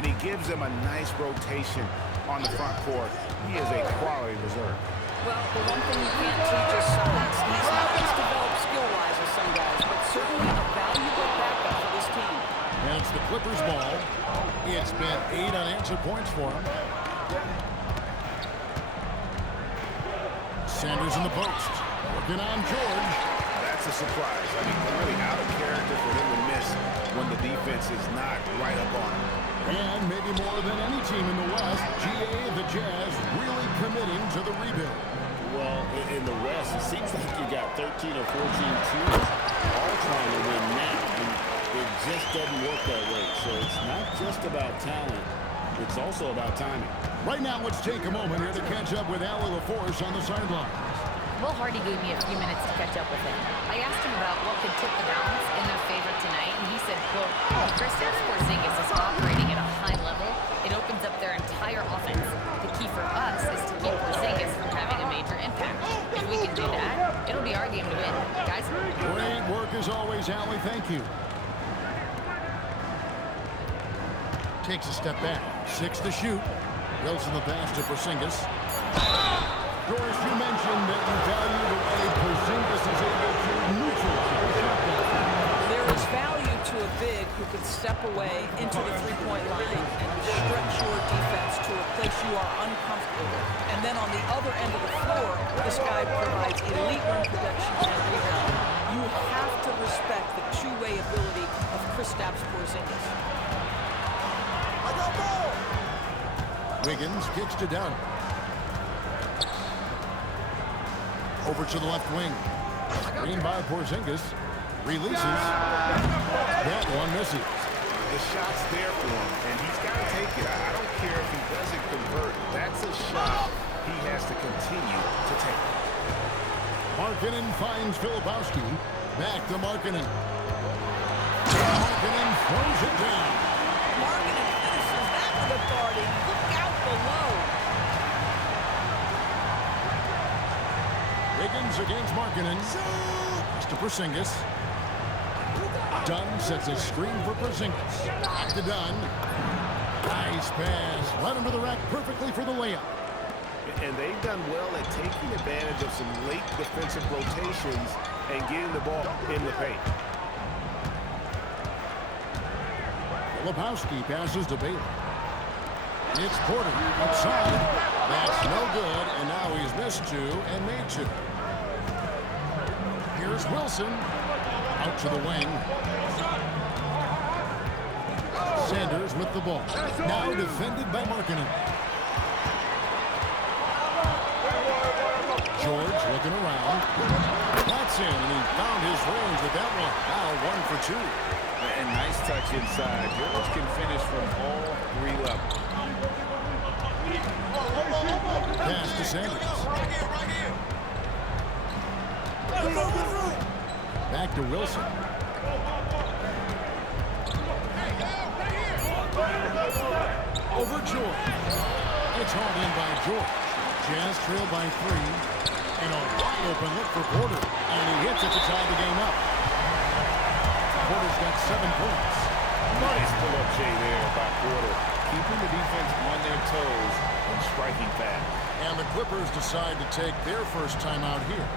and he gives them a nice rotation on the front court. He is a quality reserve. Well, the one thing you can't teach is size. He's not as developed skill-wise as some guys, but certainly a valuable backup for this team. And it's the Clippers' ball. It's been 8 unanswered points for him. Sanders in the post. Working on George. That's a surprise. I mean, really out of character for him to miss when the defense is not right up on him. And maybe more than any team in the West, GA, the Jazz, really committing to the rebuild. Well, in the West, it seems like you got 13 or 14 teams all trying to win now, and it just doesn't work that way. So it's not just about talent, it's also about timing. Right now, let's take a moment here to catch up with Allie LaForce on the sidelines. Will Hardy gave me a few minutes to catch up with him. I asked him about what could tip the balance in their favor tonight, and he said, quote, Kristaps Porzingis is operating at a high level. It opens up their entire offense. The key for us is to keep Porzingis from having a major impact. If we can do that, it'll be our game to win. Guys? Great work as always, Allie. Thank you. Takes a step back. 6 to shoot. Wilson the pass to Porzingis. Doris, you mentioned that you value the way Porzingis is able to neutralize the shot clock. There is value to a big who can step away into the three-point line and stretch your defense to a place you are uncomfortable with. And then on the other end of the floor, this guy provides elite rim protection and rebound. You have to respect the two-way ability of Kristaps Porzingis. Wiggins kicks to Dunn. Over to the left wing. Screen by Porzingis. Releases. That one misses. The shot's there for him, and he's got to take it. I don't care if he doesn't convert. That's a shot he has to continue to take. Markkanen finds Filipowski. Back to Markkanen. Markkanen throws it down. Markkanen finishes that with authority. Look out below. Wiggins against Markkanen. Pass to Porzingis. Dunn sets a screen for Porzingis. Back to Dunn. Nice pass. Right under the rack perfectly for the layup. And they've done well at taking advantage of some late defensive rotations and getting the ball in the paint. Filipowski passes to Bailey. It's Porter outside. That's no good, and now he's missed 2 and made 2. Here's Wilson. Out to the wing. Sanders with the ball. Now defended by Markkanen. George looking around. That's in, and he found his range with that one. Now 1 for 2. And nice touch inside. George can finish from all 3 levels. Pass to Sanders. Back to Wilson. Over George. It's hauled in by George. Jazz trail by 3. And a wide open look for Porter. And he hits it to tie the game up. Porter's got 7 points. Nice pull-up J there by Porter. Keeping the defense on their toes and striking fast. And the Clippers decide to take their first timeout here.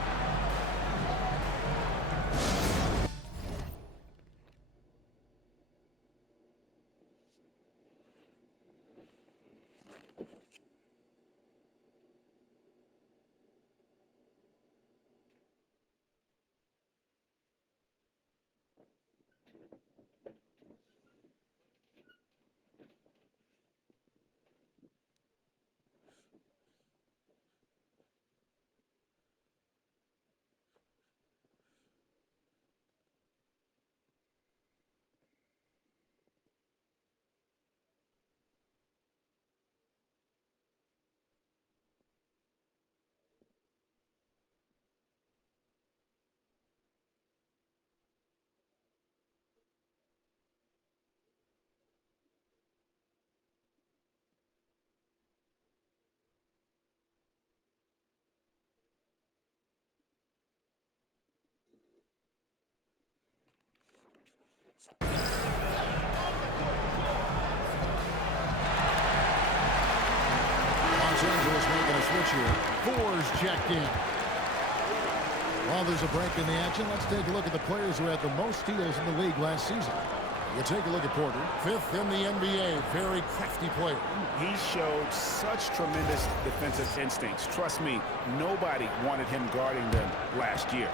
Los Angeles making a switch here. Four's checked in. While there's a break in the action, let's take a look at the players who had the most steals in the league last season. You take a look at Porter, 5th in the NBA, very crafty player. He showed such tremendous defensive instincts. Trust me, nobody wanted him guarding them last year.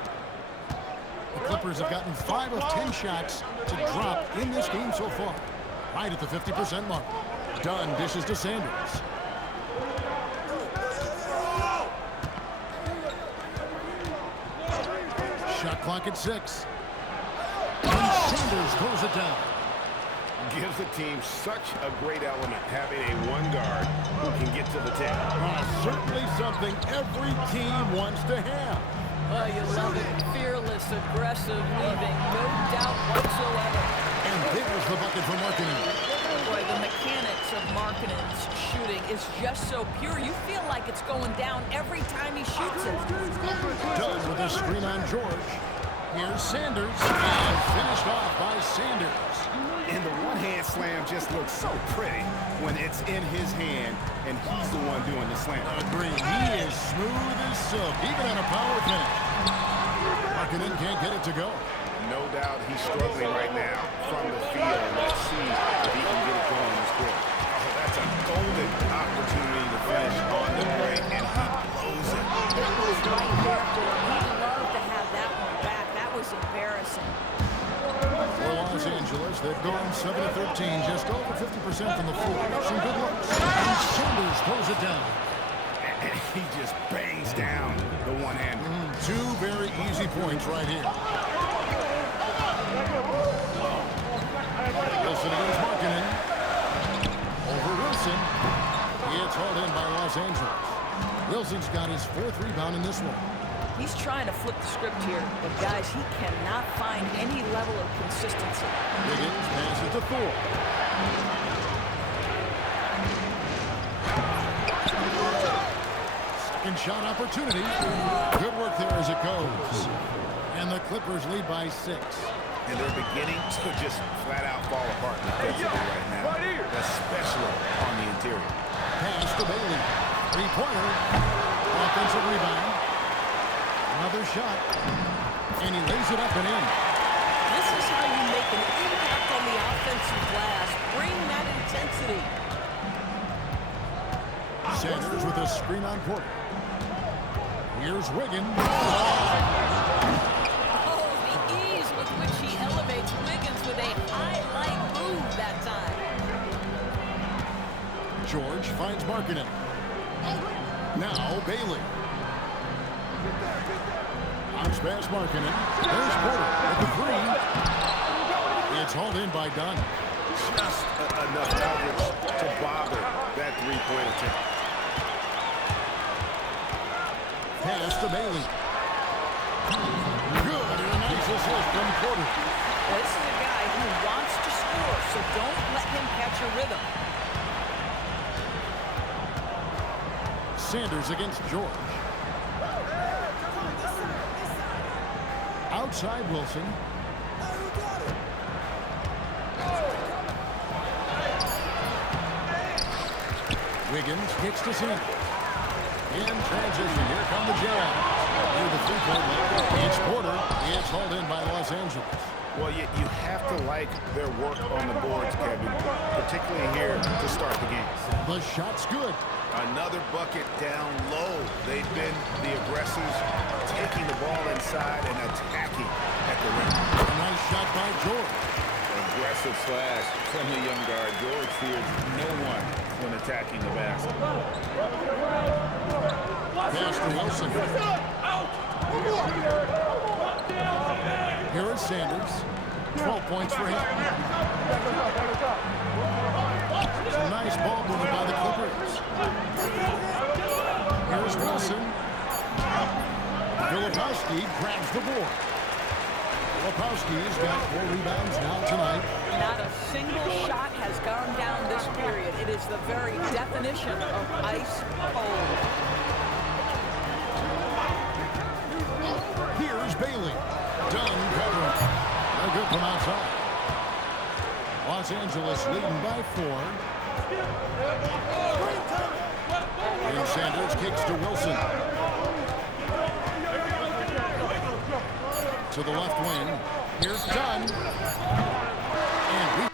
The Clippers have gotten 5 of 10 shots to drop in this game so far. Right at the 50% mark. Dunn dishes to Sanders. Shot clock at 6. And Sanders throws it down. Gives the team such a great element having a one guard who can get to the tip. Certainly something every team wants to have. Oh, you love it. Fearless, aggressive, leaving. No doubt whatsoever. And there's the bucket for Markkanen. Boy, the mechanics of Markkanen's shooting is just so pure. You feel like it's going down every time he shoots it. Dunn with a screen on George. Here's Sanders. And finished off by Sanders. And the one-hand slam just looks so pretty when it's in his hand and he's the one doing the slam. Agreed. He is smooth as silk, even on a power finish. Markkanen can't get it to go. No doubt he's struggling right now from the field. Let's see if he can get it going this quick. Oh, that's a golden opportunity to finish on the break, and he blows it. It was right there for him. He'd love to have that one back. That was embarrassing. For Los Angeles, they've gone 7 of 13, just over 50% from the floor. Some good looks. And Sanders throws it down. And he just bangs down the one-hander. 2 very easy points right here. Wilson against Markkanen. Over Wilson. It's hauled in by Los Angeles. Wilson's got his 4th rebound in this one. He's trying to flip the script here, but guys, he cannot find any level of consistency. Wiggins passes to Thor. Second shot opportunity. Good work there as it goes. And the Clippers lead by 6. And they're beginning to just flat out fall apart defensively right now, especially on the interior. Pass to Bailey. 3-pointer. Offensive rebound. Another shot. And he lays it up and in. This is how you make an impact on the offensive glass. Bring that intensity. Sanders with a screen on Porter. Here's Wiggins. Oh, the ease with which he elevates Wiggins with a highlight move that time. George finds Markkanen. Now Bailey. Bounce pass Markkanen. There's Porter at the 3. It's hauled in by Dunn. Just enough coverage to bother that three-point attempt. Pass to Bailey. Good. And a nice assist from Porter. This is a guy who wants to score, so don't let him catch a rhythm. Sanders against George. Outside Wilson. Wiggins kicks to Sanders. In transition, here come the Jazz. Near the 3-point line. It's Porter. It's hauled in by Los Angeles. Well, you have to like their work on the boards, Kevin, particularly here to start the game. The shot's good. Another bucket down low. They've been the aggressors, taking the ball inside and attacking at the rim. A nice shot by George. Aggressive slash from the young guard. George fears no one when attacking the basket. Pass to Wilson. Here is Sanders. 12 points for him. It's a nice ball movement by the Clippers. Here's Wilson. Filipowski grabs the board. Filipowski's got 4 rebounds now tonight. Not a single shot has gone down this period. It is the very definition of ice cold. Here's Bailey. Dunn covering. No good from outside. Los Angeles leading by 4. And Sanders kicks to Wilson. To the left wing. Here's Dunn. And we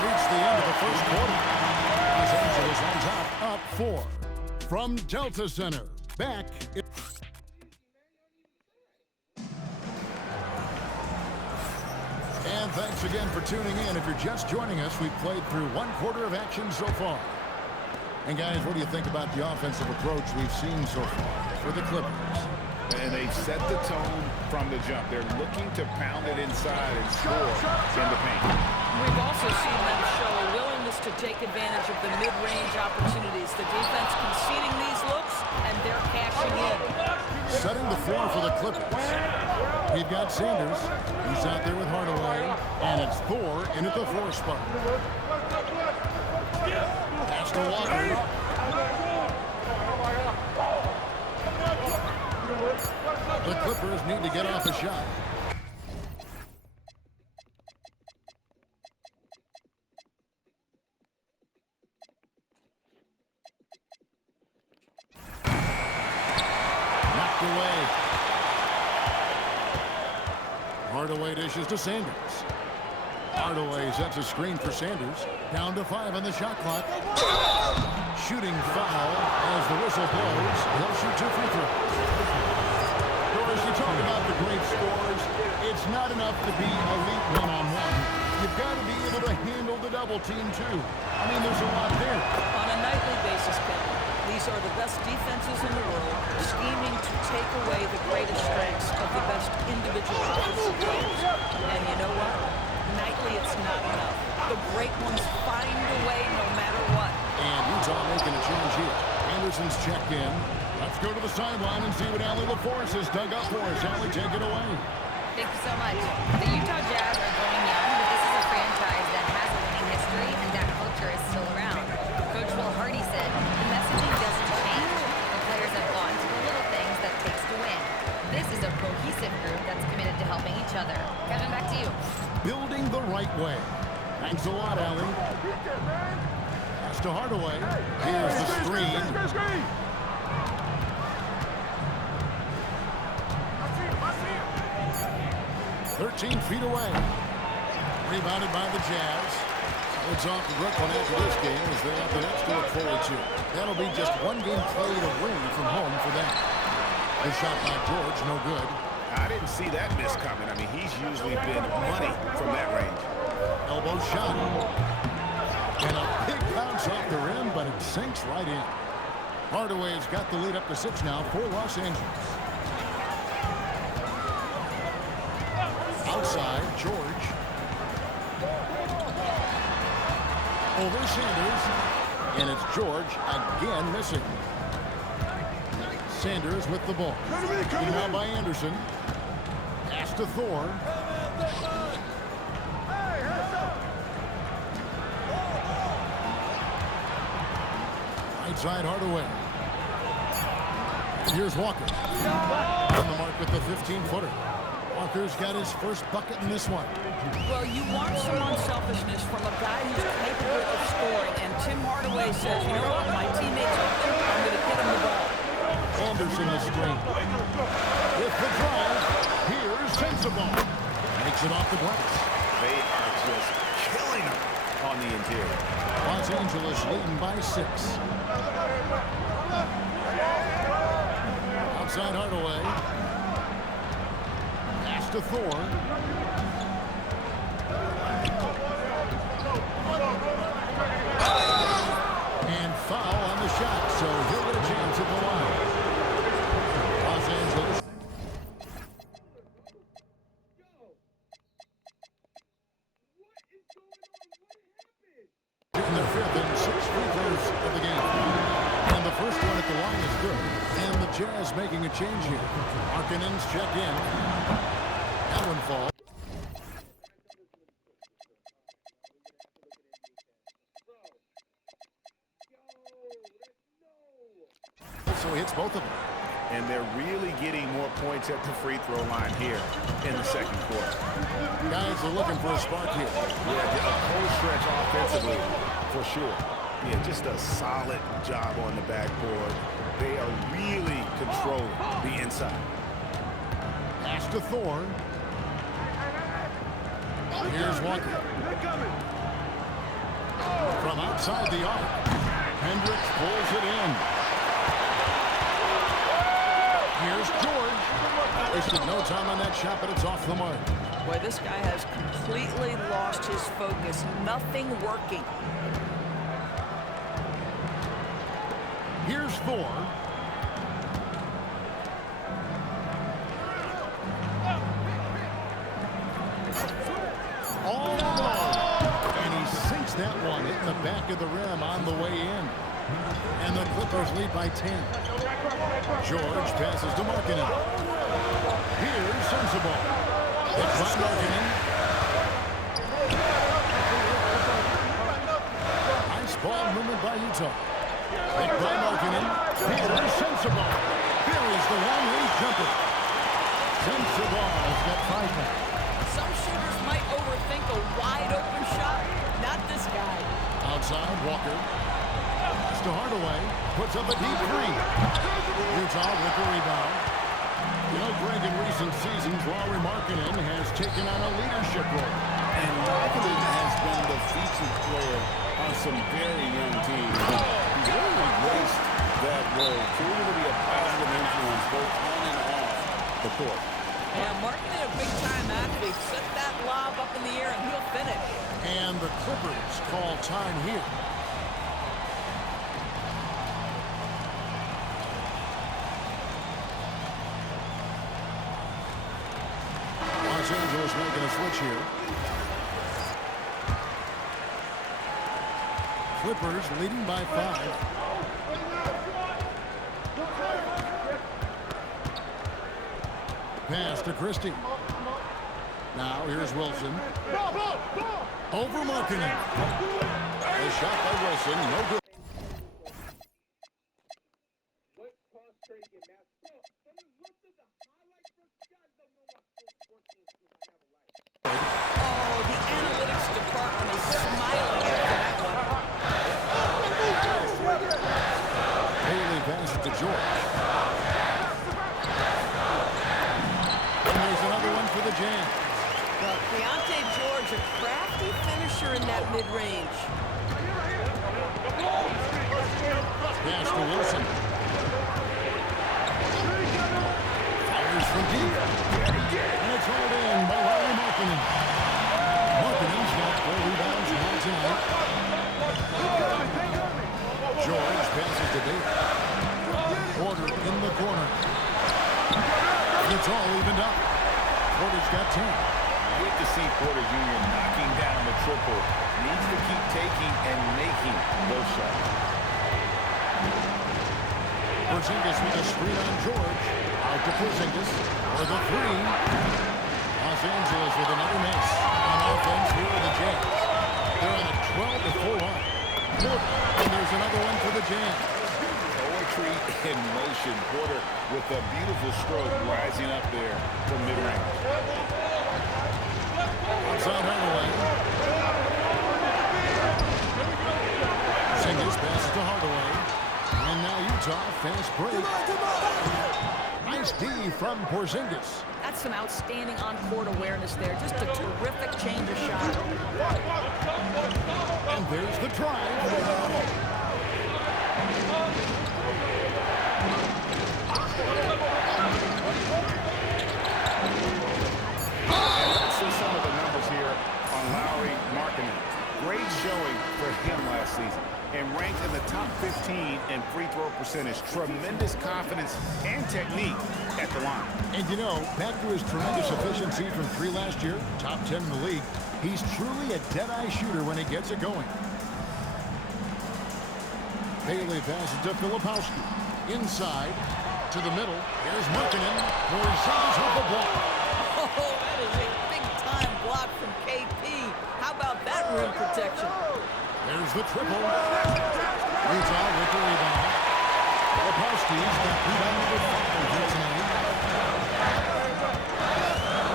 reach the end of the first quarter. Los Angeles on top, up 4. From Delta Center, back. And thanks again for tuning in. If you're just joining us, we've played through one quarter of action so far. And guys, what do you think about the offensive approach we've seen so far for the Clippers? And they've set the tone from the jump. They're looking to pound it inside and score in the paint. We've also seen them show a willingness to take advantage of the mid-range opportunities. The defense conceding these looks, and they're cashing in. Setting the floor for the Clippers. We've got Sanders. He's out there with Hardaway. And it's Thor in at the 4 spot. Pass to Walker. The Clippers need to get off a shot. Knocked away. Hardaway dishes to Sanders. Hardaway sets a screen for Sanders. Down to 5 on the shot clock. Shooting foul as the whistle blows. He'll shoot 2 free throws. Doris, you talk about the great scores. It's not enough to be elite one-on-one. You've got to be able to handle the double team, too. I mean, there's a lot there. On a nightly basis, Kevin, these are the best defenses in the world, scheming to take away the greatest strengths of the best individual offensive players. And you know what? Nightly, it's not enough. The great ones find a way no matter what. And Utah making a change here. Anderson's checked in. Let's go to the sideline and see what Allie LaForce has dug up for us. Allie, take it away. Thank you so much. The Utah Jazz are going young, but this is a franchise that has a winning history, and that culture is still around. Coach Will Hardy said, the messaging doesn't change. The players have gone to the little things that it takes to win. This is a cohesive group that's committed to helping each other. Kevin, back to you. Building the right way. Thanks a lot, Allie. Pass to Hardaway. Here's the screen. 13 feet away. Rebounded by the Jazz. It's off to Brooklyn after this game as they have the next to look forward to. That'll be just one game played away from home for them. The shot by George, no good. I didn't see that miss coming. I mean, he's usually been money from that range. Elbow shot. And a big bounce off the rim, but it sinks right in. Hardaway's got the lead up to 6 now for Los Angeles. Outside, George. Over Sanders. And it's George again missing. Sanders with the ball. Now by Anderson. Pass to Thor. Right side, Hardaway. Here's Walker. On the mark with the 15-footer. Walker's got his first bucket in this one. Well, you want some unselfishness from a guy who's capable of scoring, and Tim Hardaway says, you know what, my teammate's open, I'm going to get him the ball. Anderson the screen. With the drive, here's Sensabaugh. Makes it off the glass. They are just killing him on the interior. Los Angeles leading by 6. Outside Hardaway. Pass to Thor. And foul on the shot, so he'll get a chance at the line. Los Angeles. In their 5th and 6th free throws of the game. And the first one at the line is good. Jazz making a change here. Markkanen's check in. That one falls. So he hits both of them. And they're really getting more points at the free throw line here in the second quarter. Guys are looking for a spark here. Yeah, a cold stretch offensively, for sure. Yeah, just a solid job on the backboard. They are really controlling the inside. Pass to Thorne. Here's Walker. From outside the arc, Hendricks pulls it in. Here's George. Wasted no time on that shot, but it's off the mark. Boy, this guy has completely lost his focus. Nothing working. Here's Thorne. All alone. And he sinks that one, hitting the back of the rim on the way in. And the Clippers lead by 10. George passes to Markkanen. Here's Sensabaugh. It's by Markkanen. Nice ball movement by Utah. Picked by Markkanen. Here's Sensabaugh. Buries the long-range jumper. Sensabaugh has got 5 points. Some shooters might overthink a wide-open shot. Not this guy. Outside, Walker. Pass to Hardaway. Puts up a deep three. Utah with the rebound. You know, Greg, in recent seasons, Lauri Markkanen has taken on a leadership role. And Markkanen has been the featured player on some very young teams. He's really embraced that role, proving to be a positive influence both on and off the court. Yeah, Markkanen, a big-time athlete. Set that lob up in the air and he'll finish. And the Clippers call time here. Los Angeles making a switch here. Clippers leading by 5. Pass to Christie. Now here's Wilson. Over Markkanen. A shot by Wilson, no good. Oh, the analytics department is smiling after that one. Haley passes to George. And there's another one for the Jazz. Keontae George, a crafty finisher in that mid-range. Pass to Wilson. Fires from deep. And it's hauled in by Lauri Markkanen. Markkanen's got 4 rebounds now tonight. George passes to Davis. Porter in the corner. It's all evened up. Porter's got 10. Good to see Porter Jr. knocking down the triple. Needs to keep taking and making those shots. Porzingis with a screen on George. Out to Porzingis for the 3. Los Angeles with another miss. On offense, here are the Jazz. They're on a 12-4 run. And there's another one for the Jazz. Poetry in motion. Porter with a beautiful stroke rising up there from mid-range. Outside Hardaway. Porzingis passes to Hardaway. And now Utah, fast break. Nice D from Porzingis. That's some outstanding on-court awareness there. Just a terrific change of shot. And there's the drive. Let's see some of the numbers here on Lauri Markkanen. Great showing for him last season. And ranked in the top 15 in free throw percentage. Tremendous confidence and technique at the line. And you know, back to his tremendous efficiency from 3 last year, top 10 in the league, he's truly a dead-eye shooter when he gets it going. Bailey passes to Filipowski. Inside. To the middle. Here's Markkanen. Porzingis with the block. Oh, that is a big-time block from KP. How about that rim protection? There's the triple. Utah with the rebound. Filipowski's got rebound number 5 here tonight.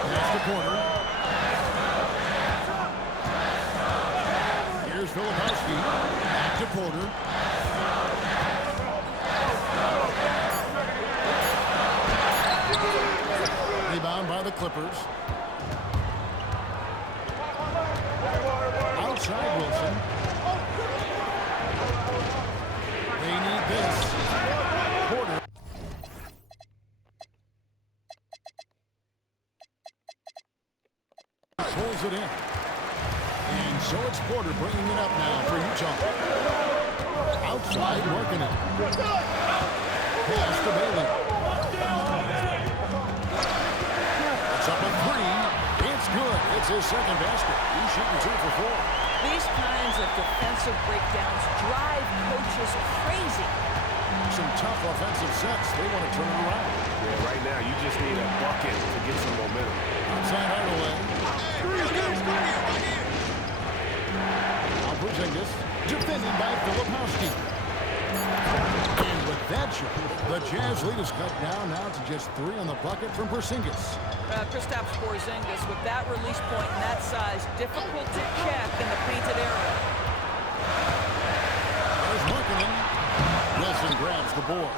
That's the corner. Here's Filipowski. Back to Porter. Rebound by the Clippers. Outside Wilson. They need this. Porter. Pulls it in. And so it's Porter bringing it up now for Utah. Outside Markkanen. Pass to Bailey. It's up a 3. It's good. It's his second basket. He's shooting 2 for 4. These kinds of defensive breakdowns drive coaches crazy. Some tough offensive sets. They want to turn it around. Yeah, right now you just need a bucket to get some momentum. Outside Hardaway. Now Porzingis. Defended by Filipowski. And with that shot, the Jazz lead is cut down now to just 3 on the bucket from Porzingis. Kristaps Porzingis with that release point and that size, difficult to check in the painted area. There's Markkanen. Wilson grabs the board.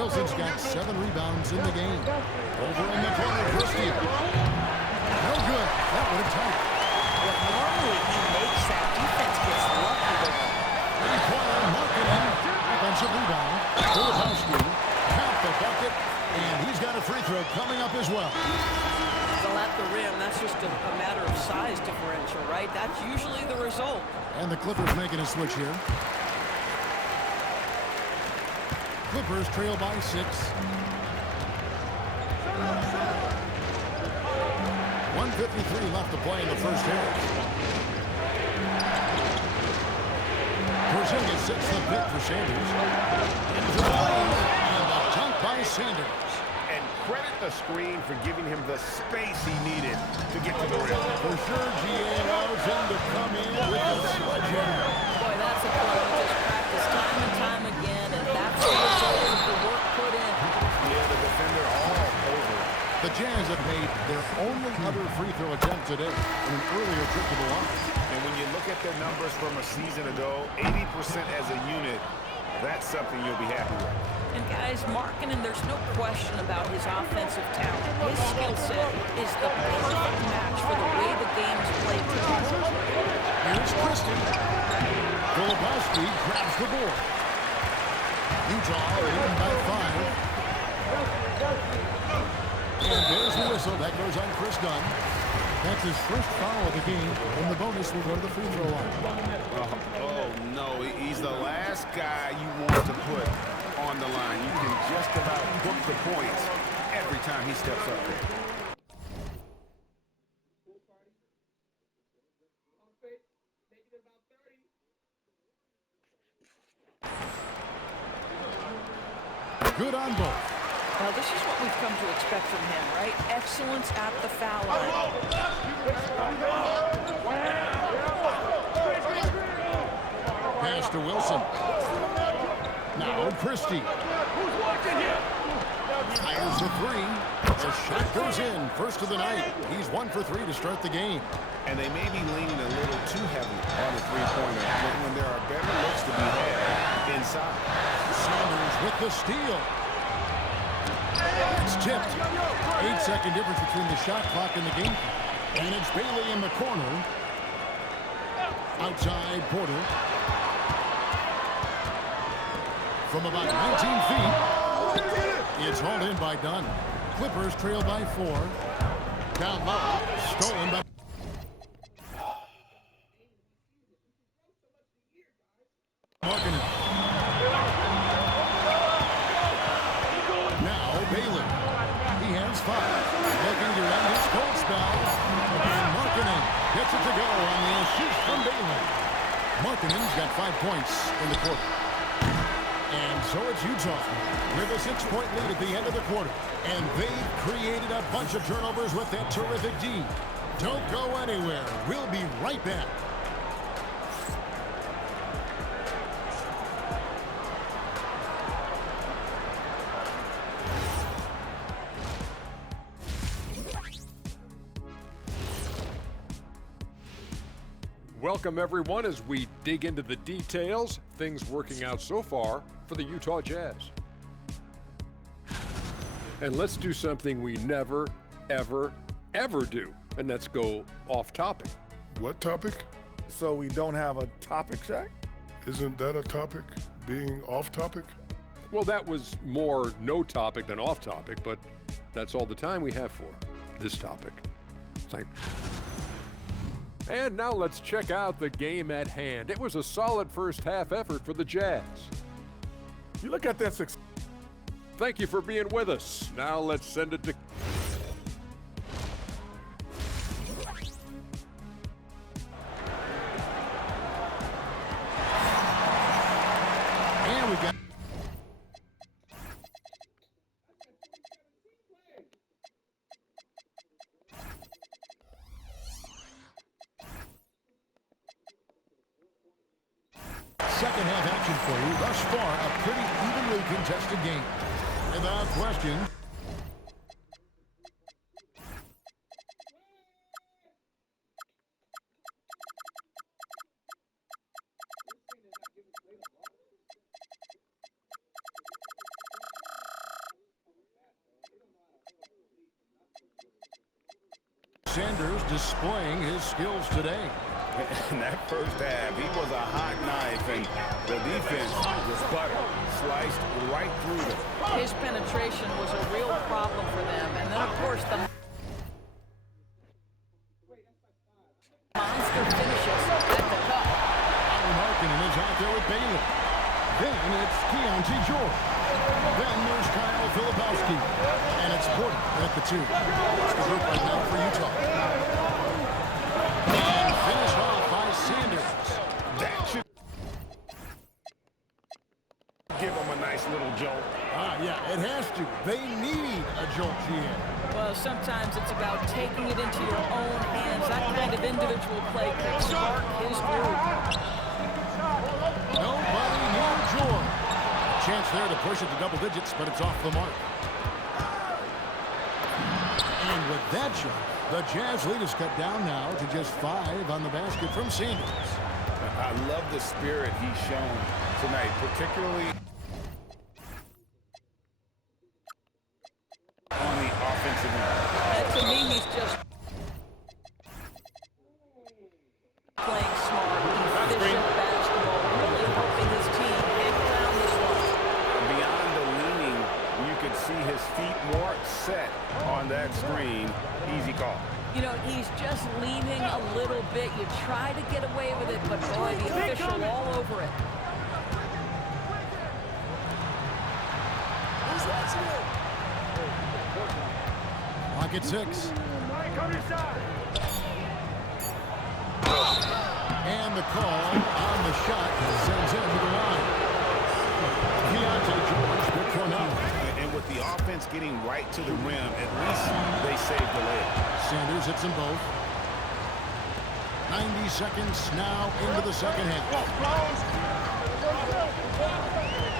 Wilson's got 7 rebounds in the game. Over in the corner, Christie. No good. That would have tight. Well, normally he makes that. Defense gets lucky there. Three-pointer, Markkanen. Offensive rebound. Filipowski. Count the bucket. And he's got a free throw coming up as well. Well, at the rim, that's just a matter of size differential, right? That's usually the result. And the Clippers making a switch here. Clippers trail by 6. 1:53 left to play in the first half. Porzingis sets the pick for Sanders. Into the lane, and a dunk by Sanders. And credit the screen for giving him the space he needed to get to the rim. For sure, GA allows him to come in with a sledgehammer. Boy, that's a play we just practiced time and time again, and that's the result of the work put in. Yeah, the defender all over it. The Jazz have made their only other free throw attempt today in an earlier trip to the line. And when you look at their numbers from a season ago, 80% as a unit, that's something you'll be happy with. And guys, Markkanen, there's no question about his offensive talent. His skill set is the perfect match for the way the game is played today. Here's Christie. Filipowski grabs the board. Utah leading by 5. And there's the whistle. That goes on Chris Dunn. That's his first foul of the game, and the bonus will go to the free throw line. Oh, no. He's the last guy you want to put on the line. You can just about book the points every time he steps up there. Good on both. Now, this is what we've come to expect from him, right? Excellence at the foul line. Pass to Wilson. Now Christie. Fires the 3. The shot goes in. First of the night. He's 1 for 3 to start the game. And they may be leaning a little too heavy on the three-pointer when there are better looks to be had inside. Sanders with the steal. It's tipped. 8-second difference between the shot clock and the game clock. And it's Bailey in the corner. Outside Porter. From about 19 feet. It's hauled in by Dunn. Clippers trail by 4. Down low. Stolen by... Markkanen. Now Bailey. He has 5. Looking to end his cold spell. And Markkanen gets it to go on the assist from Bailey. Markkanen's got 5 points in the quarter. And so it's Utah with a 6-point lead at the end of the quarter. And they've created a bunch of turnovers with that terrific D. Don't go anywhere. We'll be right back. Welcome, everyone, as we dig into the details. Things working out so far for the Utah Jazz. And let's do something we never, ever, ever do, and that's go off topic. What topic? So we don't have a topic, Shaq? Isn't that a topic? Being off topic? Well, that was more no topic than off topic, but that's all the time we have for this topic. Thank you. And now let's check out the game at hand. It was a solid first half effort for the Jazz. You look at that success. Thank you for being with us. Now let's send it to... And we got... Second half action for you. Thus far, a pretty evenly contested game. Without question. Sanders displaying his skills today. In that first half, he was a hot knife, and the defense was butter, sliced right through them. His penetration was a real problem for them. And then, of course, the monster finishes at the cup. Markkanen is out there with Bailey. Then it's Keontae George. Then there's Kyle Filipowski. And it's Porter at the 2. It's the group right now for Utah. And finished off by Sanders. That should give them a nice little jolt. Yeah, it has to. They need a jolt, GM. Well, sometimes it's about taking it into your own hands. That kind of individual play can spark his group. Nobody near George. Chance there to push it to double digits, but it's off the mark. And with that shot, the Jazz lead is cut down now to just 5 on the basket from Sanders. I love the spirit he's shown tonight, particularly on the offensive end. And to me, he's just playing smart, efficient basketball, really helping his team hang around this one. Beyond the leaning, you could see his feet more set on that screen. Easy call. You know, he's just leaning a little bit. You try to get away with it, but boy, the official all over it. Clock at 6. And the call on the shot sends him to the line. Keontae George good for now. And with the offense getting right to the rim, at least they saved the layup. Sanders hits them both. 90 seconds now into the second half.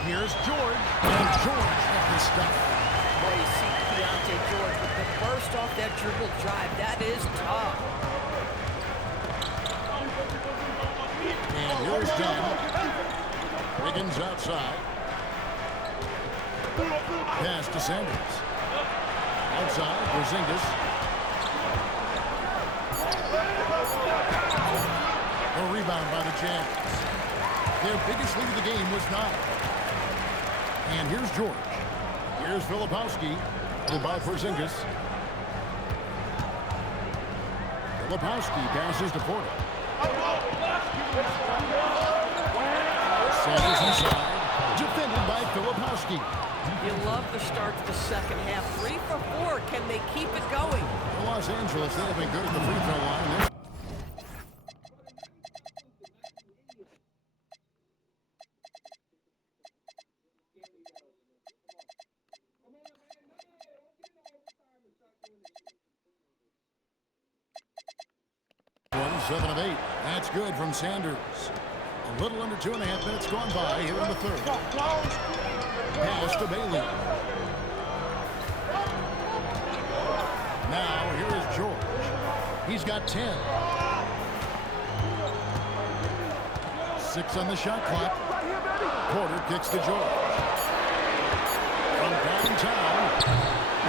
Here's George. And George at the stuff. Boy, you see Keontae George with the burst off that dribble drive. That is tough. And here's Dunn. Wiggins outside. Pass to Sanders. Outside, Porzingis. A rebound by the Jazz. Their biggest lead of the game was 9. And here's George. Here's Filipowski. And by Porzingis. Filipowski passes to Porter. Sanders inside. Defended by Filipowski. You love the start to the second half. 3 for 4. Can they keep it going? Los Angeles, they have been good at the free throw line. 7 of 8. That's good from Sanders. A little under 2.5 minutes gone by here in the third. Pass to Bailey. Now here is George. He's got 10. 6 on the shot clock. Porter kicks to George. From downtown,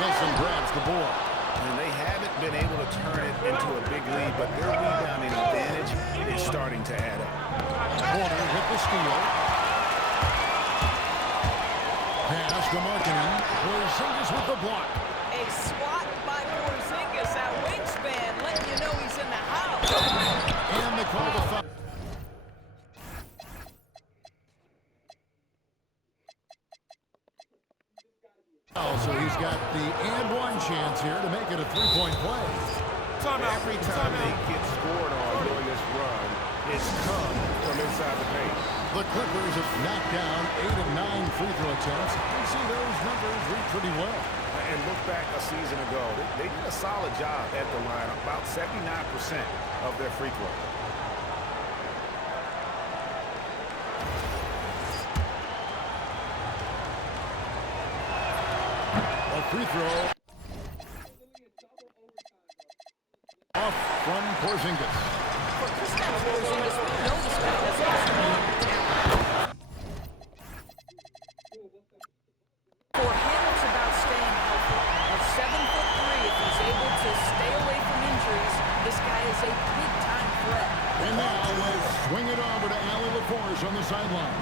Wilson grabs the board. And they haven't been able to turn it into a big lead, but their rebounding advantage is starting to add up. Porter with the steal. Pass to Markkanen. Porzingis with the block. A swat by Porzingis at wingspan, letting you know he's in the house. And they call the foul. So he's got the and one chance here to make it a three-point play. Every time they get scored on during this run, it's come from inside the paint. The Clippers have knocked down 8 of 9 free throw attempts. You see those numbers read pretty well. And look back a season ago, they did a solid job at the line, about 79% of their free throw. A free throw off from Porzingis. For Kristaps Porzingis, we know this guy has extreme talent. For him, it's about staying healthy. At 7'3", if he's able to stay away from injuries, this guy is a big-time threat. And now let's swing it over to Allie LaForge on the sideline.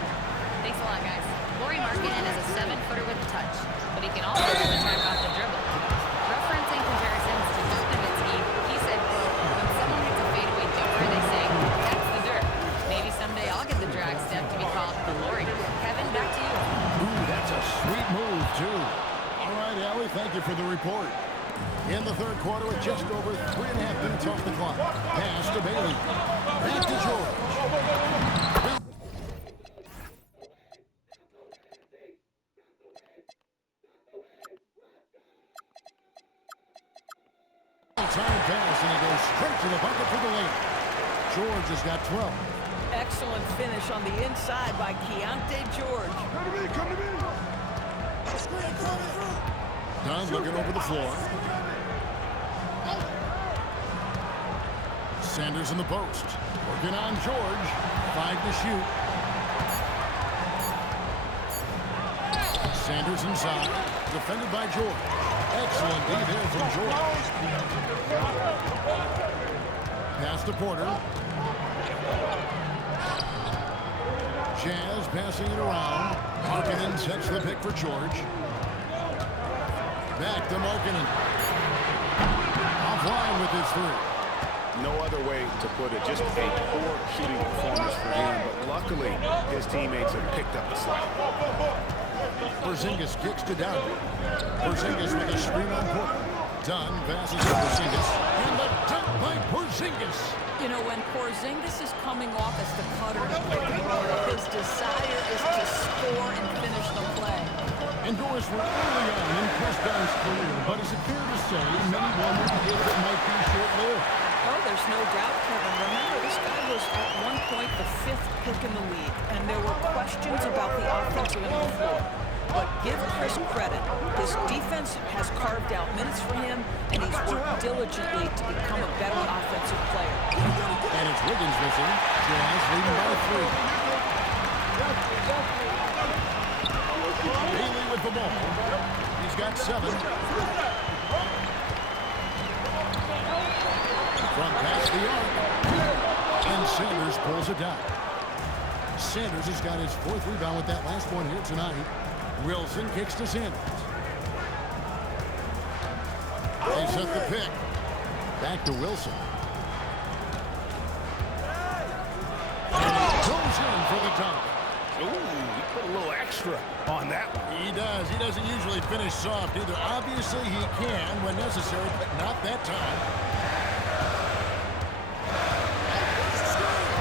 Thanks a lot, guys. Lauri Markkanen is a 7-footer with a touch, but he can also do the track off the dribble. Referencing comparisons to Dirk Nowitzki, he said, quote, when someone hits a fadeaway jumper, they say, that's the Dirk. Maybe someday I'll get the drag step to be called the Lauri. Kevin, back to you. Ooh, that's a sweet move, too. All right, Allie, thank you for the report. In the third quarter, with just over 3.5 minutes off the clock. Pass to Bailey. Back to George. Time pass, and he goes straight to the bucket for the layup. George has got 12. Excellent finish on the inside by Keontae George. Come to me. Dunn looking over the floor. Sanders in the post. Working on George. 5 to shoot. Sanders inside. Defended by George. Excellent D there from George. Pass to Porter. Jazz passing it around. Markkanen sets the pick for George. Back to Markkanen. Offline with his three. No other way to put it, just a poor shooting performance for him, but luckily his teammates have picked up the slack. Porzingis kicks to Dunn. Porzingis with a screen on Porter. Dunn passes to Porzingis. And the dunk by Porzingis. You know, when Porzingis is coming off as the cutter in pick and roll, his desire is to score and finish the play. And Doris, we're early on in Chris Dunn's career, but is it fair to say many wondered if it might be short-lived? Oh, there's no doubt, Kevin. Remember, this guy was at one point the 5th pick in the league, and there were questions about the offensive end of the floor. But give Chris credit. His defense has carved out minutes for him, and he's worked diligently to become a better offensive player. And it's Wiggins missing. Jazz leading by 3. Bailey with the ball. He's got 7. From past the arc. And Sanders pulls it down. Sanders has got his 4th rebound with that last one here tonight. Wilson kicks to Sanders. They set the pick. Back to Wilson. And he goes in for the dunk. Ooh, he put a little extra on that one. He does. He doesn't usually finish soft either. Obviously, he can when necessary, but not that time.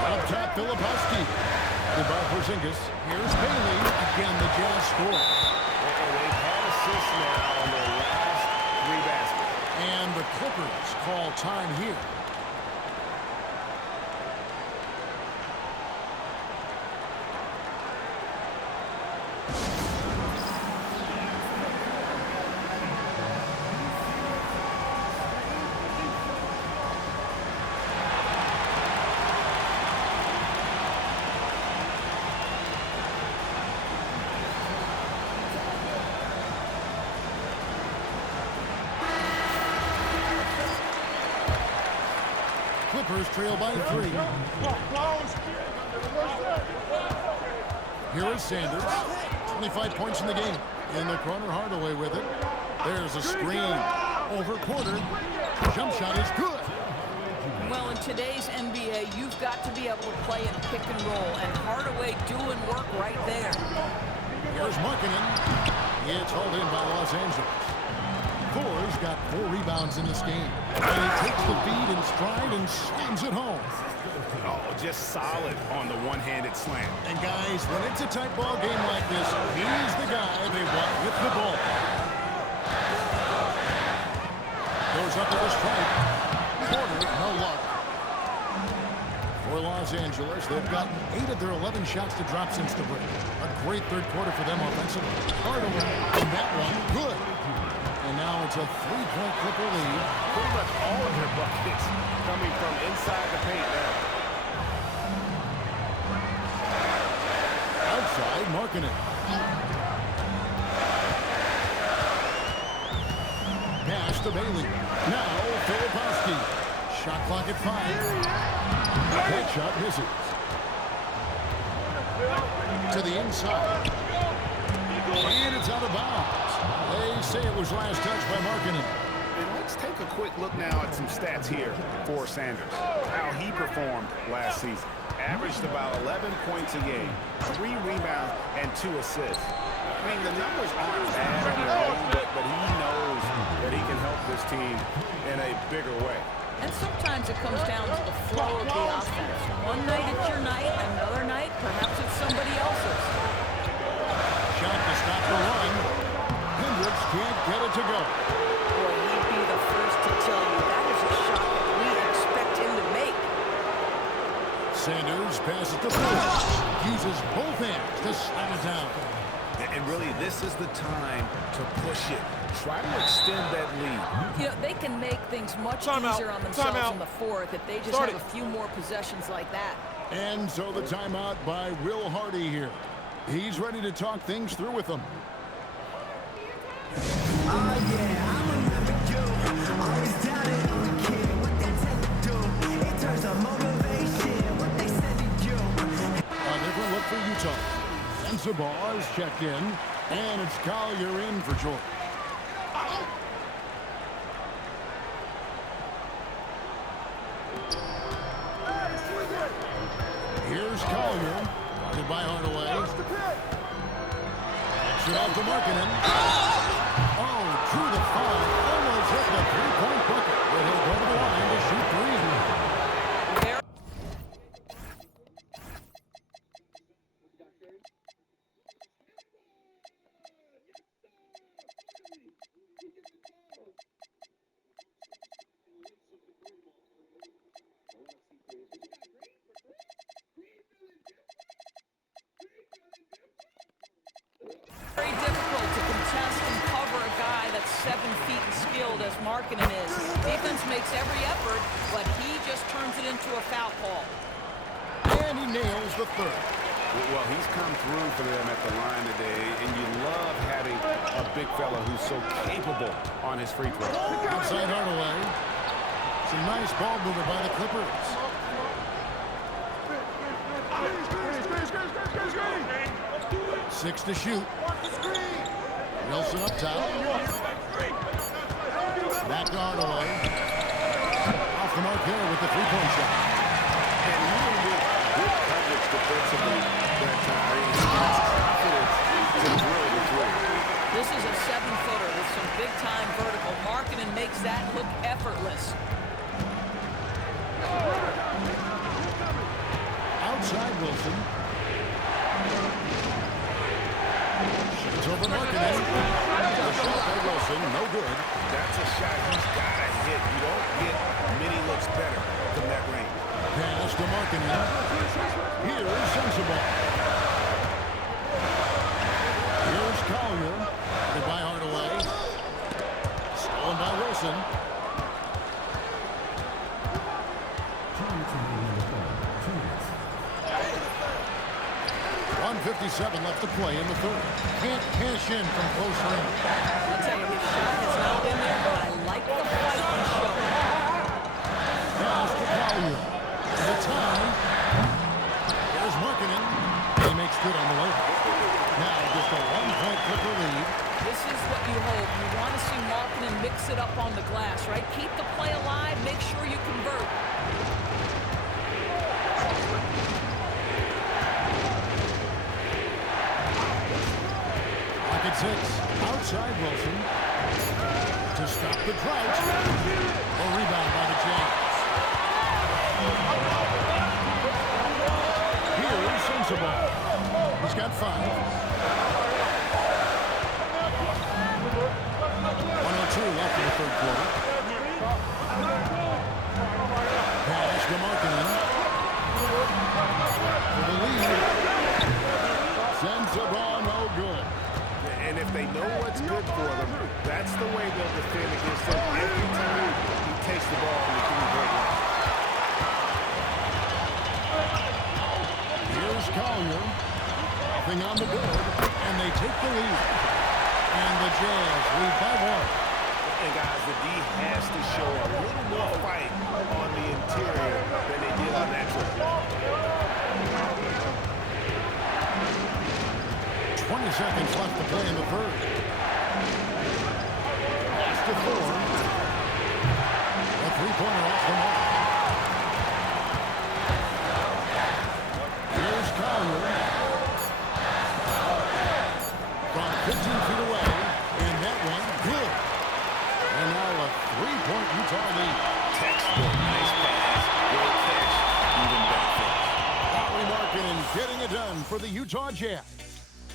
Up top, Filipowski. Goodbye, Porzingis. Here's Bailey. Again, the Jazz score. And they've had assists now on their last 3 baskets. And the Clippers call time here. Clippers trail by 3. Here is Sanders. 25 points in the game. In the corner, Hardaway with it. There's a screen. Over Porter. Jump shot is good. Well, in today's NBA, you've got to be able to play in pick and roll, and Hardaway doing work right there. Here's Markkanen. It's hauled in by Los Angeles. Thor's got 4 rebounds in this game. And he takes the feed in stride and slams it home. Oh, just solid on the one-handed slam. And guys, when it's a tight ball game like this, he's the guy they want with the ball. Goes up to the strike. Porter, no luck. For Los Angeles, they've gotten 8 of their 11 shots to drop since the break. A great third quarter for them offensively. Hardaway, and that one, good. And now it's a 3-point Clipper lead. Pretty much all of their buckets coming from inside the paint now. Outside, Markkanen. Pass to Bailey. Now, Filipowski. Shot clock at 5. That shot misses. To the inside. And it's out of bounds. They say it was last touched by Markkanen. And let's take a quick look now at some stats here for Sanders. How he performed last season. Averaged about 11 points a game, 3 rebounds, and 2 assists. I mean, the numbers aren't bad on their own, but he knows that he can help this team in a bigger way. And sometimes it comes down to the flow of the offense. One night it's your night, another night perhaps it's somebody else's. Shot to stop the run. Hendricks can't get it to go. Boy, he'd be the first to tell you that is a shot that we expect him to make. Sanders passes to Porter. Uses both hands to slam it down. And really, this is the time to push it. Try to extend that lead. You know, they can make things much easier on themselves in the fourth if they just have a few more possessions like that. And so the timeout by Will Hardy here. He's ready to talk things through with them. A different look for Utah. Sensabaugh is checked in, and it's Collier in for Jordan. Here's Collier, guarded by Hardaway. Shot out to Markkanen. Oh, drew the foul. Almost hit the 3-point bucket. But he'll go to the line to shoot 3. Very difficult to contest and cover a guy that's 7 feet and skilled as Markkanen is. Defense makes every effort, but he just turns it into a foul call. And he nails the third. Well, he's come through for them at the line today, and you love having a big fella who's so capable on his free throw. Outside Hardaway. It's a nice ball mover by the Clippers. Six to shoot. Wilson up top. Back to Hardaway. Off the mark here with the 3-point shot. And even with good coverage defensively that time, he has confidence to drill the three. This is a 7-footer with some big-time vertical. Markkanen makes that look effortless. Outside Wilson. Shoots over Markkanen. The shot by Wilson, no good. That's a shot he's got to hit. You don't get many looks better from that range. Pass to Markkanen. Here is Sensabaugh. Wilson. 1:57 left to play in the third. Can't cash in from close range. I'll tell you, his shot has not been there, but I like the fight he's showing. Pass to Collier. The time. There's Markkanen. He makes good on the layup. Now just a 1-point Clipper lead. This is what you hope. You want to see Markkanen mix it up on the glass, right? Keep the play alive. Make sure you convert. Pocket 6. Outside Wilson. To stop the drought. A rebound by the Jazz. Here's Sensabaugh. He's got 5. 1:02 left in the third quarter. Pass to Markkanen. For the lead. Sensabaugh, no good. And if they know what's good for them, that's the way they'll defend against him every time he takes the ball in the three-point line. Here's Collier. Nothing on the board, and they take the lead. And the Jazz lead by 1. And guys, the D has to show a little more fight on the interior than they did on that trip. 20 seconds left to play in the third. Pass to Thorne. A three-pointer off the mark. Here's Collier. From 15 feet away. And that one, good. And now a 3-point Utah lead. Textbook, nice pass, great catch, even better finish. Lauri Markkanen getting it done for the Utah Jazz.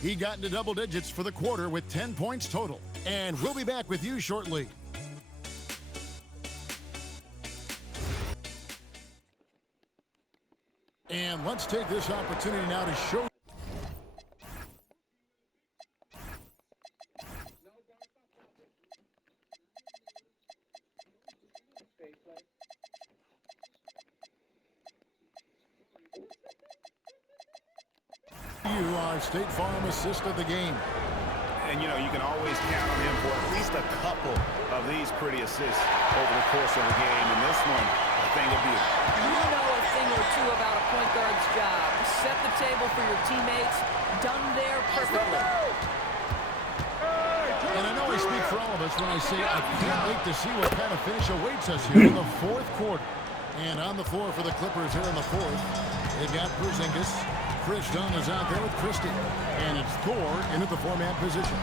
He got into double digits for the quarter with 10 points total. And we'll be back with you shortly. And let's take this opportunity now to show you our State Farm assist of the game. And, you know, you can always count on him for at least a couple of these pretty assists over the course of the game. And this one, I think will be You know a thing or two about a point guard's job. Set the table for your teammates. Done there perfectly. And I know I speak for all of us when I say I can't wait to see what kind of finish awaits us here in the fourth quarter. And on the floor for the Clippers here in the fourth, they've got Porzingis. Chris Dunn is out there with Christie. And it's Thor in at the four-man position.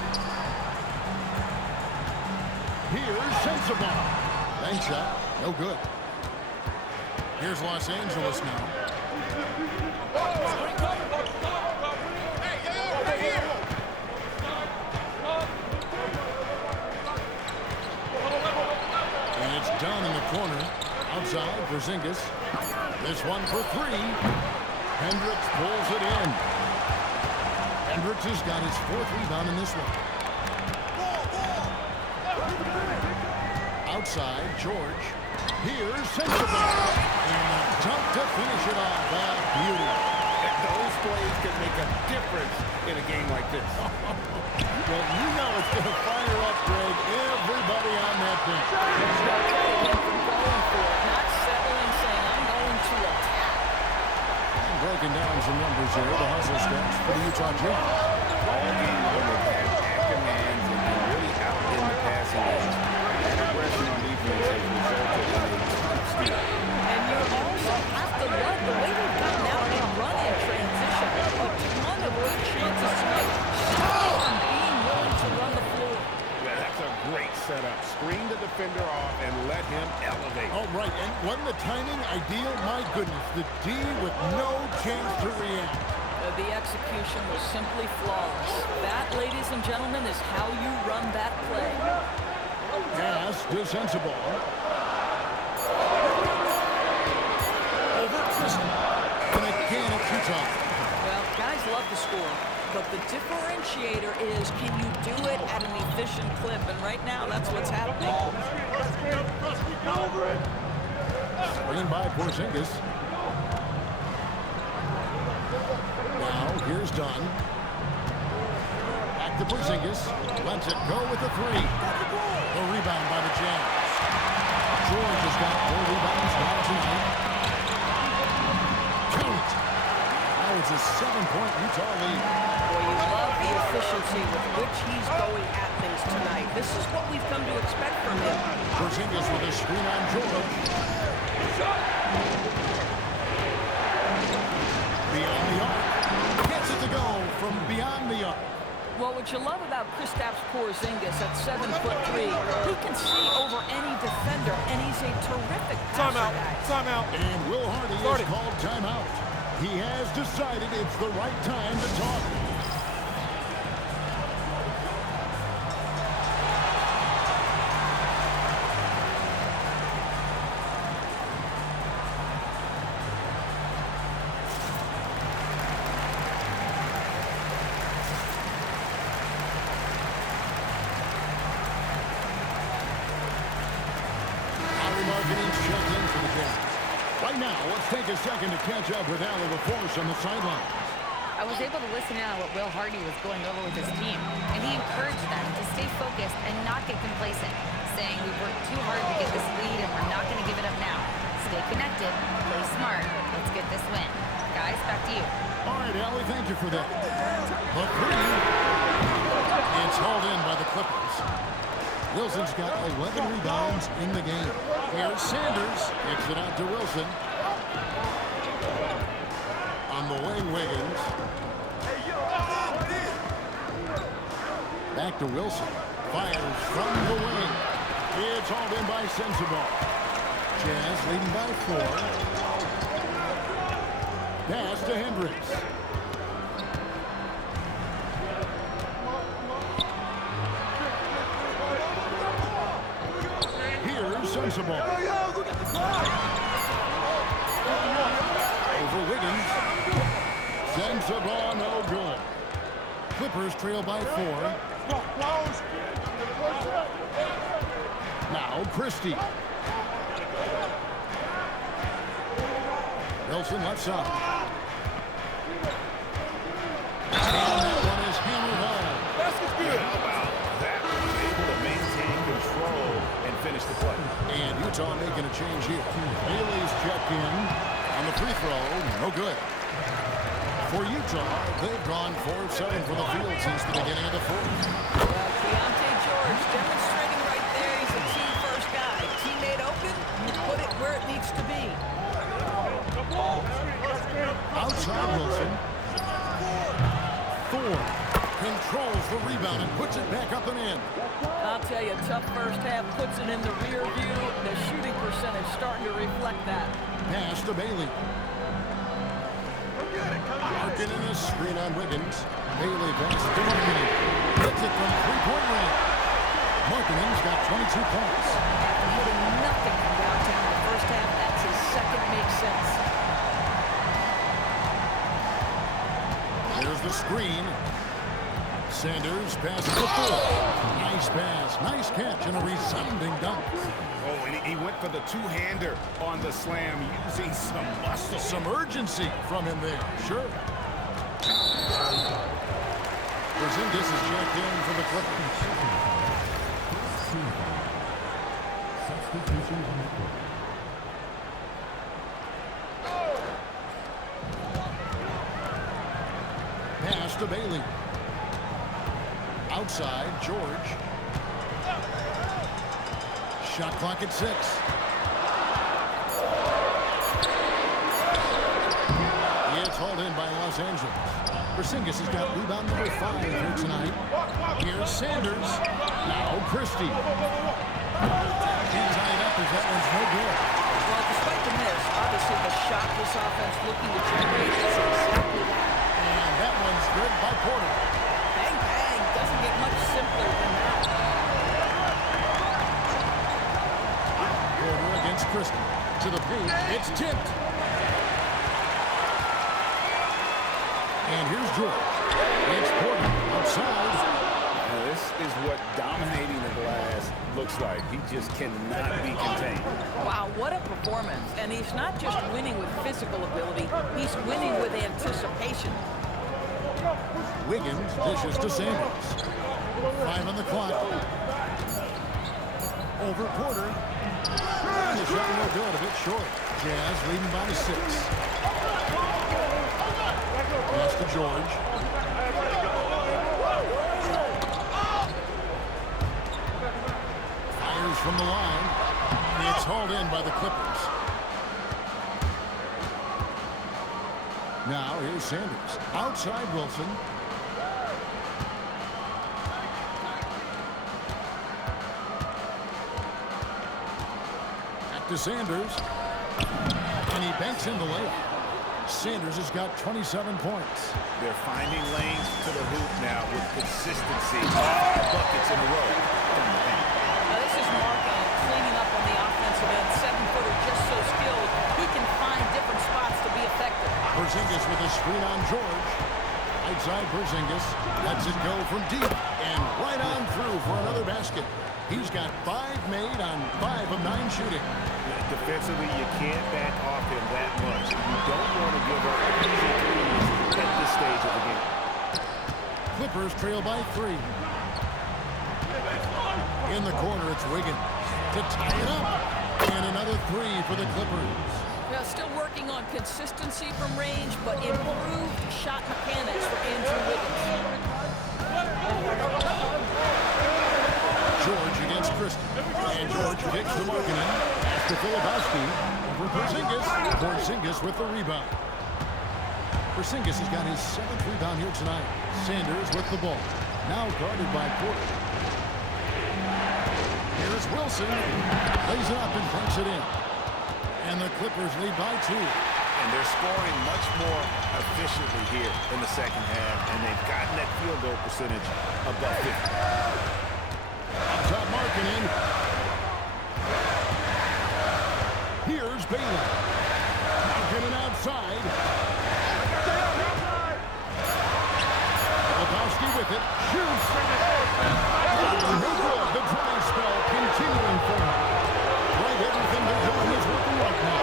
Here's Sensabaugh. Bank shot, no good. Here's Los Angeles now. And it's Dunn in the corner. Outside, Porzingis. This one for 3. Hendricks pulls it in. Hendricks has got his 4th rebound in this one. Outside, George. Here's Sensabaugh. And a dunk to finish it off. That beauty. those plays can make a difference in a game like this. Well, you know it's going to fire up, Greg, everybody on that bench. Going for it, not settling, saying, I'm going to attack. Breaking down some numbers here, the hustle stats for the Utah Jazz. All game long, they've had at-commands and been really out in the passing lanes. That aggression on defense has resulted in a ton of steal. And you also have to love the way they've gotten out and run in transition. A ton of good chances tonight. Showing being willing to run the floor. Yeah, that's a great setup. Screen the defender off and let him elevate. Oh, right, and wasn't the timing ideal? My goodness, the D with no chance to react. The execution was simply flawless. That, ladies and gentlemen, is how you run that play. Pass to Sensabaugh. Over Tristan. And again, it's Utah. Well, guys love to score, but the differentiator is, can you do it at an efficient clip? And right now, that's what's happening. Screen by Porzingis. Now, here's Dunn. Back to Porzingis. Lets it go with the three. The rebound by the Jazz. George has got 4 rebounds now tonight. Count. Now it's a 7-point Utah lead. Boy, you love the efficiency with which he's going at things tonight. This is what we've come to expect from him. Porzingis with a screen on George. Beyond the arc. Gets it to go from beyond the arc. Well, what you love about Kristaps Porzingis at 7'3", he can see over any defender, and he's a terrific passer guy. Timeout. And Will Hardy has called timeout. He has decided it's the right time to talk. Right now, let's take a second to catch up with Allie LaForce on the sidelines. I was able to listen in on what Will Hardy was going over with his team, and he encouraged them to stay focused and not get complacent, saying we've worked too hard to get this lead and we're not going to give it up now. Stay connected, play smart, let's get this win. Guys, back to you. All right, Allie, thank you for that. The three. It's hauled in by the Clippers. Wilson's got 11 rebounds in the game. Here's Sanders. Kicks it out to Wilson. On the wing, Wiggins. Back to Wilson. Fires from the wing. It's hauled in by Sensabaugh. Jazz leading by 4. Pass to Hendricks. Sensabaugh. Over Wiggins. Sensabaugh, no good. Clippers trail by 4. Now Christie. Wilson left side. And that one is hammered home. Basket's good. How about that? Able to maintain control and finish the play. And Utah making a change here. Bailey's checked in on the free throw. No good. For Utah, they've gone 4-7 for the field since the beginning of the fourth. Well, Keontae George demonstrating right there he's a team-first guy. Teammate open, you put it where it needs to be. Outside Wilson. Thorne controls the rebound and puts it back up and in. I'll tell you, tough first half, puts it in the rear view. The shooting percentage starting to reflect that. Pass to Bailey. Markin in a screen on Wiggins. Bailey pass to Markin. Hits it from three-point range. Markin's got 22 points. After hitting nothing from downtown in the first half, that's his second makes sense. There's the screen. Sanders passes to Thorne. Nice pass, nice catch, and a resounding dunk. Oh, and he went for the two-hander on the slam, using some muscle. Some urgency from him there, sure. Porzingis is checked in for the Clippers. Pass to Bailey. Outside, George. Shot clock at 6. It's hauled in by Los Angeles. Porzingis has got rebound number 5 here tonight. Here's Sanders. Now Christie. Can't tie it up as that one's no good. Well, despite the miss, obviously the shot this offense looking to generate is exactly that. And that one's good by Porter. Bang, bang. Doesn't get much simpler than that. Porter against Christie. To the paint. It's tipped. And here's George. It's Porter outside. Now, this is what dominating the glass looks like. He just cannot be contained. Wow, what a performance. And he's not just winning with physical ability, he's winning with anticipation. Wiggins dishes to Sanders. 5 on the clock. Over Porter. And the shot no good, a bit short. Jazz leading by 6. Pass to George. Fires from the line. It's hauled in by the Clippers. Now here's Sanders. Outside Wilson. Back to Sanders. And he banks in the layup. Sanders has got 27 points. They're finding lanes to the hoop now with consistency. 5 buckets in a row from the paint. Now this is Markkanen cleaning up on the offensive end. 7-footer just so skilled. He can find different spots to be effective. Porzingis with a screen on George. Outside Porzingis lets it go from deep and right on through for another basket. He's got 5 made on 5 of 9 shooting. Defensively, you can't back off him that much. You don't want to give up easy threes at this stage of the game. Clippers trail by 3. In the corner, it's Wiggins to tie it up. And another 3 for the Clippers. Well, still working on consistency from range, but improved shot mechanics for Andrew Wiggins. George against Christie. And George kicks to Markkanen. Pass to Filipowski. Over Porzingis. Porzingis with the rebound. Porzingis has got his 7th rebound here tonight. Sanders with the ball. Now guarded by Porter. Here's Wilson. Lays it up and banks it in. And the Clippers lead by 2. And they're scoring much more efficiently here in the second half, and they've gotten that field goal percentage above 50. Top Markkanen. Here's Baylor. Markkanen outside. Filipowski with it. Shoots. No good. The dry spell continuing for him. Right, everything they're doing is working right now.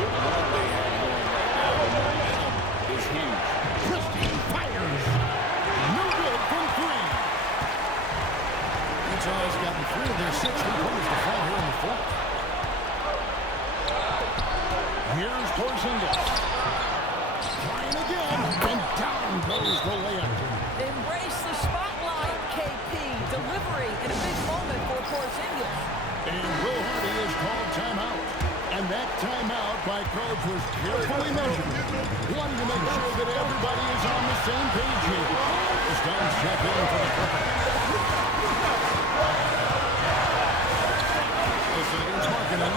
What they have going right now, the momentum is huge. Christie fires. No good from 3. Utah has gotten 3 of their 6 three-pointers to fall here in the 4th. Here's Porzingis. Trying again, and down goes the layup. Embrace the spotlight, KP. Delivery in a big moment for Porzingis. And Will Hardy is called timeout. And that timeout by Coach was carefully measured, wanting to make sure that everybody is on the same page here. This time check in for the Clippers. Listen, here's Markkanen.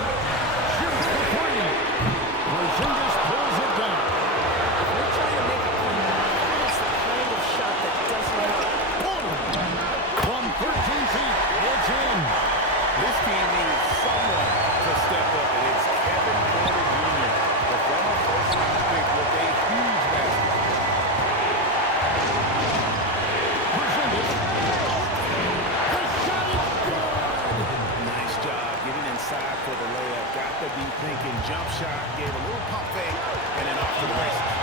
Shoots the 3. Porzingis pulls it down. They're trying to make a play. It's the kind of shot that doesn't hurt. Porter. From 13 feet, it's in. This team needs someone to step up, and it's Kevin Porter Jr., the former first-round pick with a huge basket. Porzingis. The shot is good. Nice job getting inside for the layup. Got to be thinking jump shot, gave a little pump fake, and then off to the races.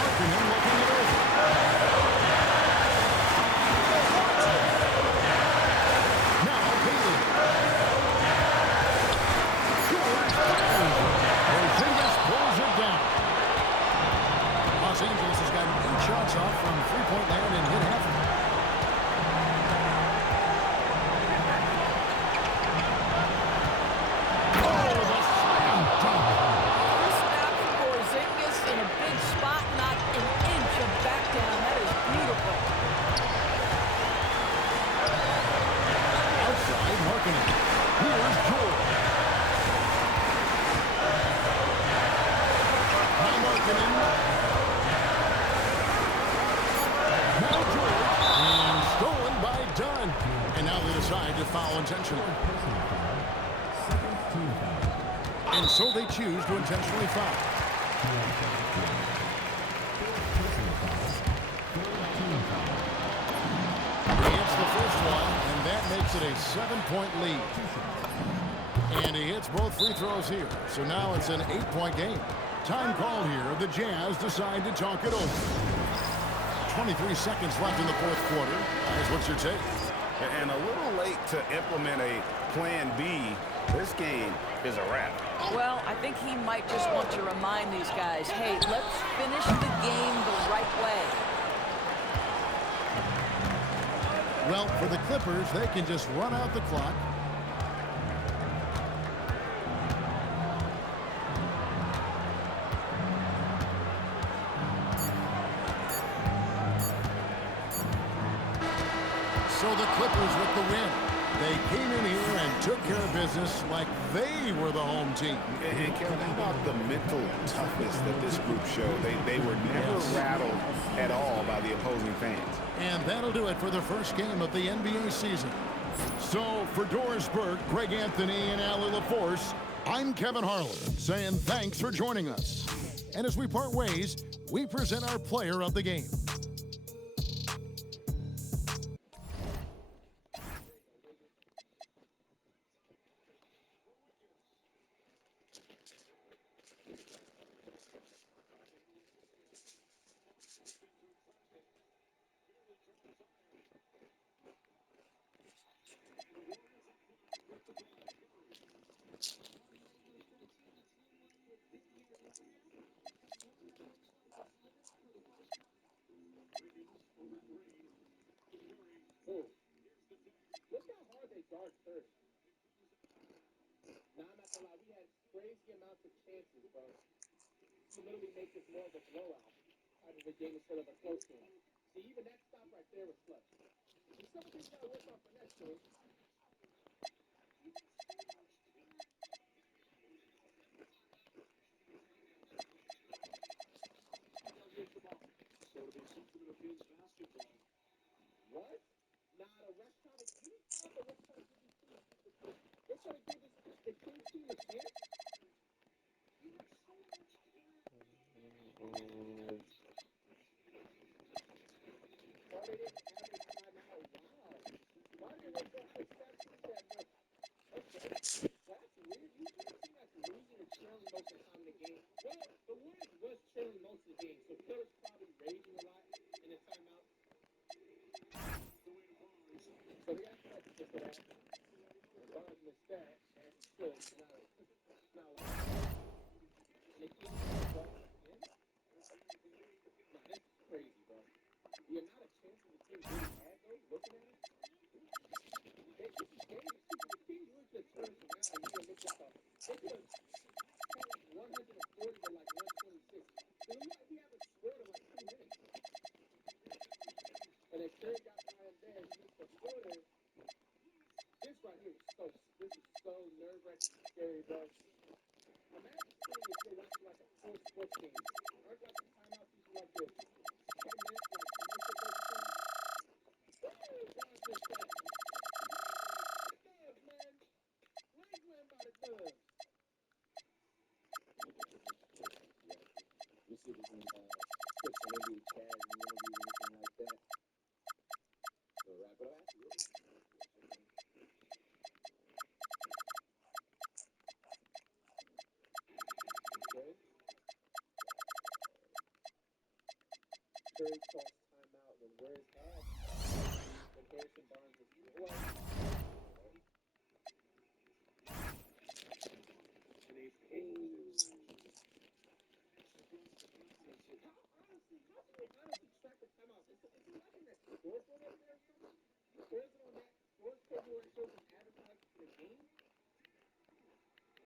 Markkanen looking it over. Now Bailey. George fires. Porzingis pulls it down. Los Angeles has gotten 8 shots off from three-point land and hit half of it. Oh, the slam dunk. This snap for Porzingis in a big spot, not an inch of back down. That is beautiful. Outside Markkanen. Here's George. Now Markkanen. Now George. And stolen by Dunn. And now they decide to foul intentionally. And so they choose to intentionally foul. He hits the first one, and that makes it a 7-point lead. And he hits both free throws here. So now it's an 8-point game. Time call here. The Jazz decide to talk it over. 23 seconds left in the fourth quarter. Guys, what's your take? And a little late to implement a plan B. This game is a wrap. Well, I think he might just want to remind these guys, hey, let's finish the game the right way. Well, for the Clippers, they can just run out the clock. So the Clippers with the win. They came in here and took care of business like they were the home team. And Kevin, how about the mental toughness that this group showed? They were never rattled at all by the opposing fans. And that'll do it for the first game of the NBA season. So for Doris Burke, Greg Anthony, and Allie LaForce, I'm Kevin Harlan saying thanks for joining us. And as we part ways, we present our player of the game. Curry calls timeout when Ware is asked when Harrison Barnes was away.